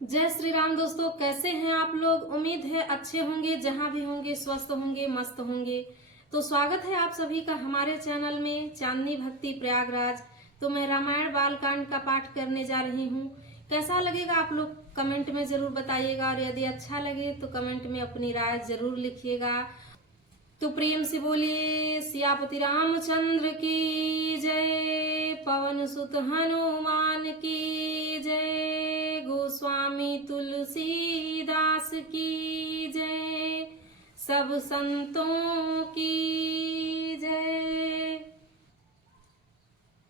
जय श्री राम दोस्तों, कैसे हैं आप लोग। उम्मीद है अच्छे होंगे, जहां भी होंगे स्वस्थ होंगे, मस्त होंगे। तो स्वागत है आप सभी का हमारे चैनल में चांदनी भक्ति प्रयागराज। तो मैं रामायण बालकांड का पाठ करने जा रही हूँ। कैसा लगेगा आप लोग कमेंट में जरूर बताइएगा, और यदि अच्छा लगे तो कमेंट में अपनी राय जरूर लिखिएगा। तो प्रेम से बोलिए सियापति रामचंद्र की जय, पवन सुत हनुमान की जय, गोस्वामी तुलसीदास की जय, सब संतों की जय।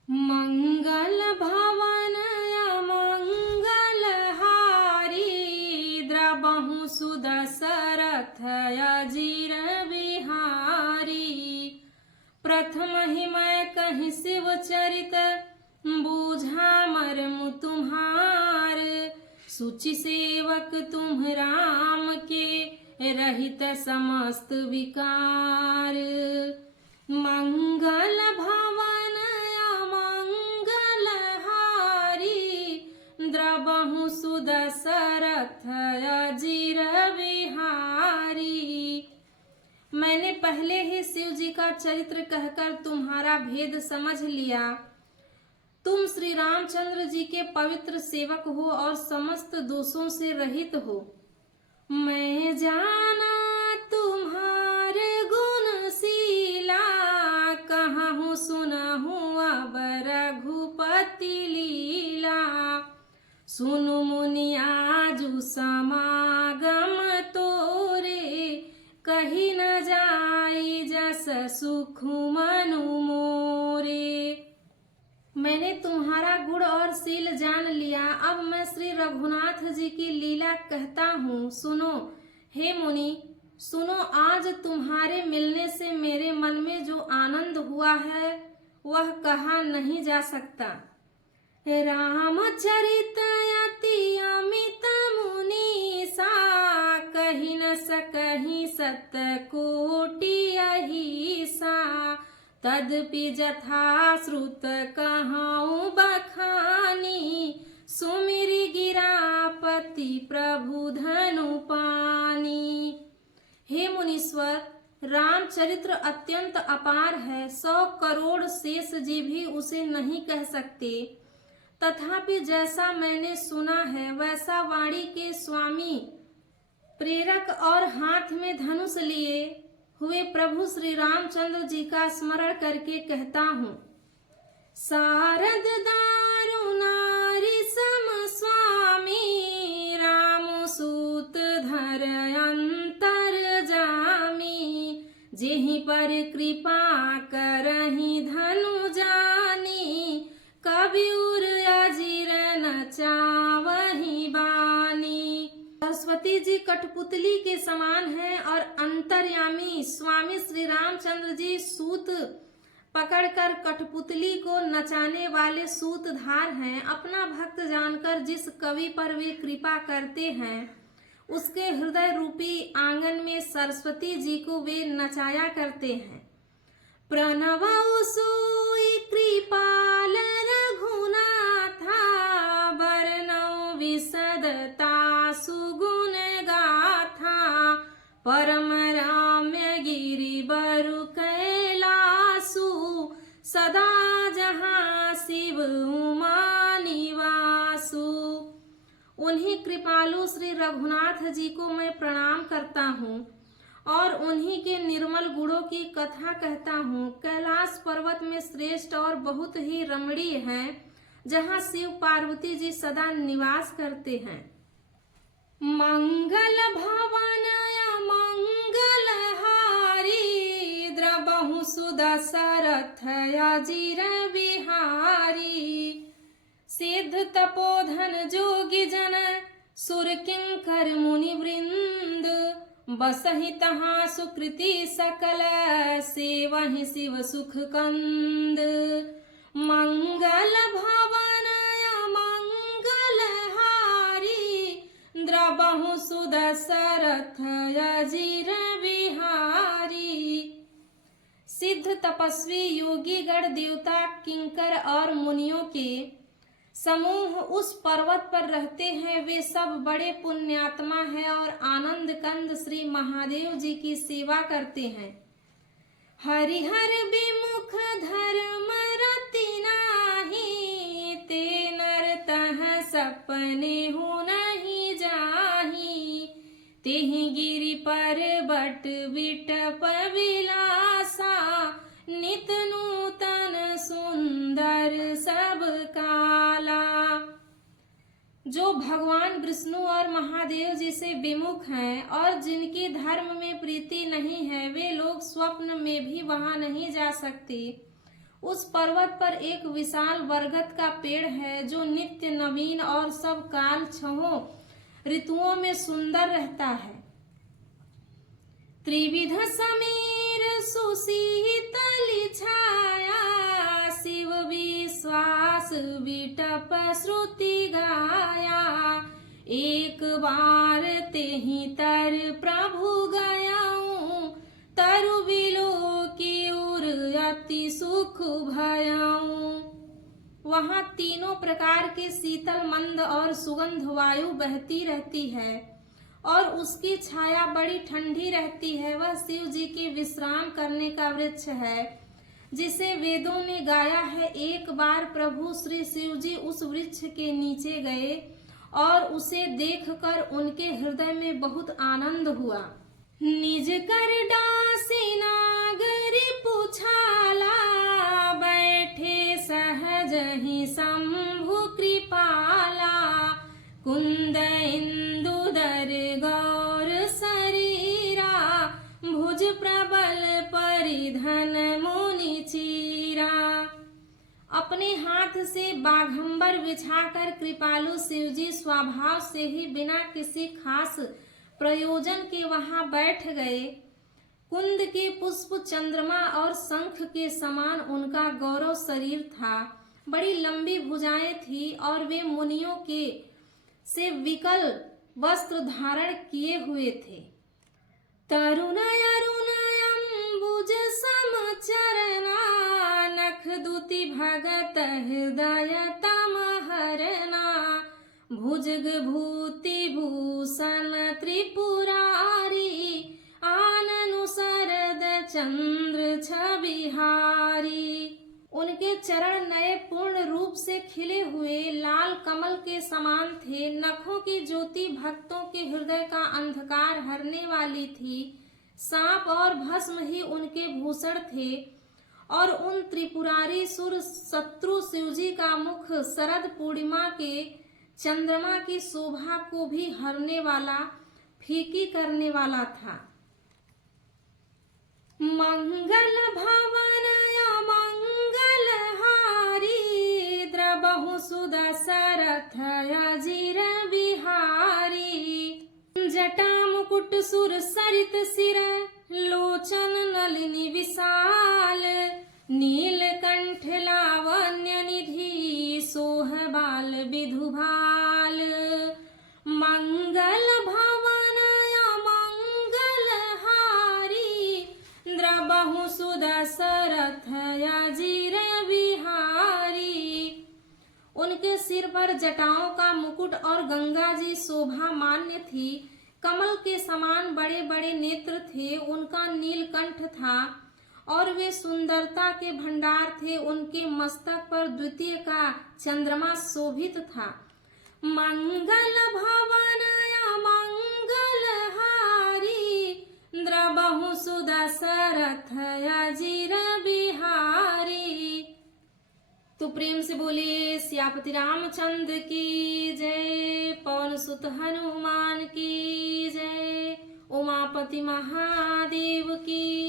मंगल भवन मंगल हारी, द्रबहु सुदशरथ अजीर बिहारी। प्रथम ही मैं कहीं शिव चरित, बूझा मर्म तुम्हार। सूचि सेवक तुम राम के, रहित समस्त विकार। मंगल भवन मंगल हारी, द्रबहु सुदशरथ अजीर बिहारी। मैंने पहले ही शिव जी का चरित्र कहकर तुम्हारा भेद समझ लिया। तुम श्री रामचंद्र जी के पवित्र सेवक हो और समस्त दोषों से रहित हो। मैं जाना तुम्हारे गुणशीला, कहूँ सुना हुआ रघुपति लीला। सुनु मुनि आजु समागम तोरे, कही न जाई जस सुख मनु मोरे। मैंने तुम्हारा गुण और शील जान लिया। अब मैं श्री रघुनाथ जी की लीला कहता हूँ, सुनो हे मुनि सुनो। आज तुम्हारे मिलने से मेरे मन में जो आनंद हुआ है वह कहा नहीं जा सकता। रामचरित अति अमित मुनीसा, कही न सकहि सत कोटि अहिसा। तदपि जथा श्रुत कहाऊं बखानी, सुमिरि गिरापति प्रभु धनु पानी। हे मुनीश्वर, रामचरित्र अत्यंत अपार है। 100 करोड़ शेष जी भी उसे नहीं कह सकते। तथापि जैसा मैंने सुना है वैसा वाणी के स्वामी, प्रेरक और हाथ में धनुष लिए हुए प्रभु श्री रामचंद्र जी का स्मरण करके कहता हूँ। शारद दारु नारी सम स्वामी, राम सूत धर अंतर जामी। जेहि पर कृपा करहि धनु जानी, कबीर अजीर न चावहि बानी। सरस्वती जी कठपुतली के समान हैं और अंतर्यामी स्वामी श्री रामचंद्र जी सूत पकड़कर कठपुतली को नचाने वाले सूतधार हैं। अपना भक्त जानकर जिस कवि पर वे कृपा करते हैं, उसके हृदय रूपी आंगन में सरस्वती जी को वे नचाया करते हैं। प्रणवउ सोई कृपाल रघुनाथा, बरनौ विशदता सुगुण गाथा। परम राम्य गिरि बरु कैलासु, सदा जहाँ शिव उमा निवासु। उन्हीं कृपालु श्री रघुनाथ जी को मैं प्रणाम करता हूँ और उन्हीं के निर्मल गुणों की कथा कहता हूँ। कैलाश पर्वत में श्रेष्ठ और बहुत ही रमणीय है, जहाँ शिव पार्वती जी सदा निवास करते हैं। मंगल भवन मंगल हारी, द्रबहु सुदशरथ अजीर बिहारी। सिद्ध तपोधन जोगी जन, सुर किंकर मुनि वृंद। बसहि तहाँ सुकृति सकल, सेवहि शिव सुख कंद। मंगल भवन मंगल हारी, द्रबहु सुदशरथ अजीर बिहारी। सिद्ध तपस्वी योगी गण देवता किंकर और मुनियों के समूह उस पर्वत पर रहते हैं वे सब बड़े पुण्यात्मा हैं और आनंद कंद श्री महादेव जी की सेवा करते हैं। हरिहर विमुख धर्म रति नाही, ते नर तह सपने हो नहीं जाही। तेहि गिरि पर्वत विटप विलासा, नित नूतन सुंदर सब काला। जो भगवान विष्णु और महादेव जी से विमुख हैं और जिनकी धर्म में प्रीति नहीं है, वे लोग स्वप्न में भी वहां नहीं जा सकते। उस पर्वत पर एक विशाल बरगद का पेड़ है जो नित्य नवीन और सब काल छहों ऋतुओं में सुंदर रहता है। त्रिविध समीर सुशीतल छाया, शिव विश्वास विटप श्रुति गाया। एक बार तेहि तर प्रभु गयाऊं, तरु बिलो की उर अति सुख भयाऊं। वहां तीनों प्रकार के शीतल मंद और सुगंध वायु बहती रहती है और उसकी छाया बड़ी ठंडी रहती है। वह शिव जी के विश्राम करने का वृक्ष है जिसे वेदों ने गाया है। एक बार प्रभु श्री शिव जी उस वृक्ष के नीचे गए और उसे देखकर उनके हृदय में बहुत आनंद हुआ। निज कर डासी नागरी पुछाला, बैठे सहज ही शंभु कृपाला। कुंद इंदुदर गौर शरीरा, भुज प्रबल परिधन मुनि चीरा। अपने हाथ से बाघंबर बिछाकर कृपालु शिवजी स्वभाव से ही बिना किसी खास प्रयोजन के वहां बैठ गए। कुंद के पुष्प चंद्रमा और शंख के समान उनका गौरव शरीर था। बड़ी लंबी भुजाएं थी और वे मुनियों के से विकल वस्त्र धारण किए हुए थे। तरुणय अरुणयम्बुज समचरना, नख दुति भगत हृदय तमहरना। भुजग भूति भूषण त्रिपुरारी, आननु शरद चंद्र छबिहारी। उनके चरण नए पूर्ण रूप से खिले हुए लाल कमल के समान थे। नखों की ज्योति भक्तों के हृदय का अंधकार हरने वाली थी। सांप और भस्म ही उनके भूषण थे और उन त्रिपुरारी सुर शत्रु शिवजी का मुख शरद पूर्णिमा के चंद्रमा की शोभा को भी हरने वाला, फीकी करने वाला था। मंगल भवन मंगल हारी, द्रबहु सुदशरथ अजिर बिहारी। जटा मुकुट सुर सरित सिर, लोचन नलिनी विशाल। नीलकंठ लावण्य निधि, सोह बाल विधुभाल। मंगल भवन मंगल हारी, द्रबहु सुदशरथ अजिर बिहारी। उनके सिर पर जटाओं का मुकुट और गंगा जी शोभा मान्य थी। कमल के समान बड़े बड़े नेत्र थे। उनका नीलकंठ था और वे सुंदरता के भंडार थे। उनके मस्तक पर द्वितीय का चंद्रमा शोभित था। मंगल भवन मंगल हारी, द्रबहु सुदशरथ अजिर बिहारी। तो प्रेम से बोले सियापति रामचंद्र की जय, पवन सुत हनुमान की जय, उमापति महादेव की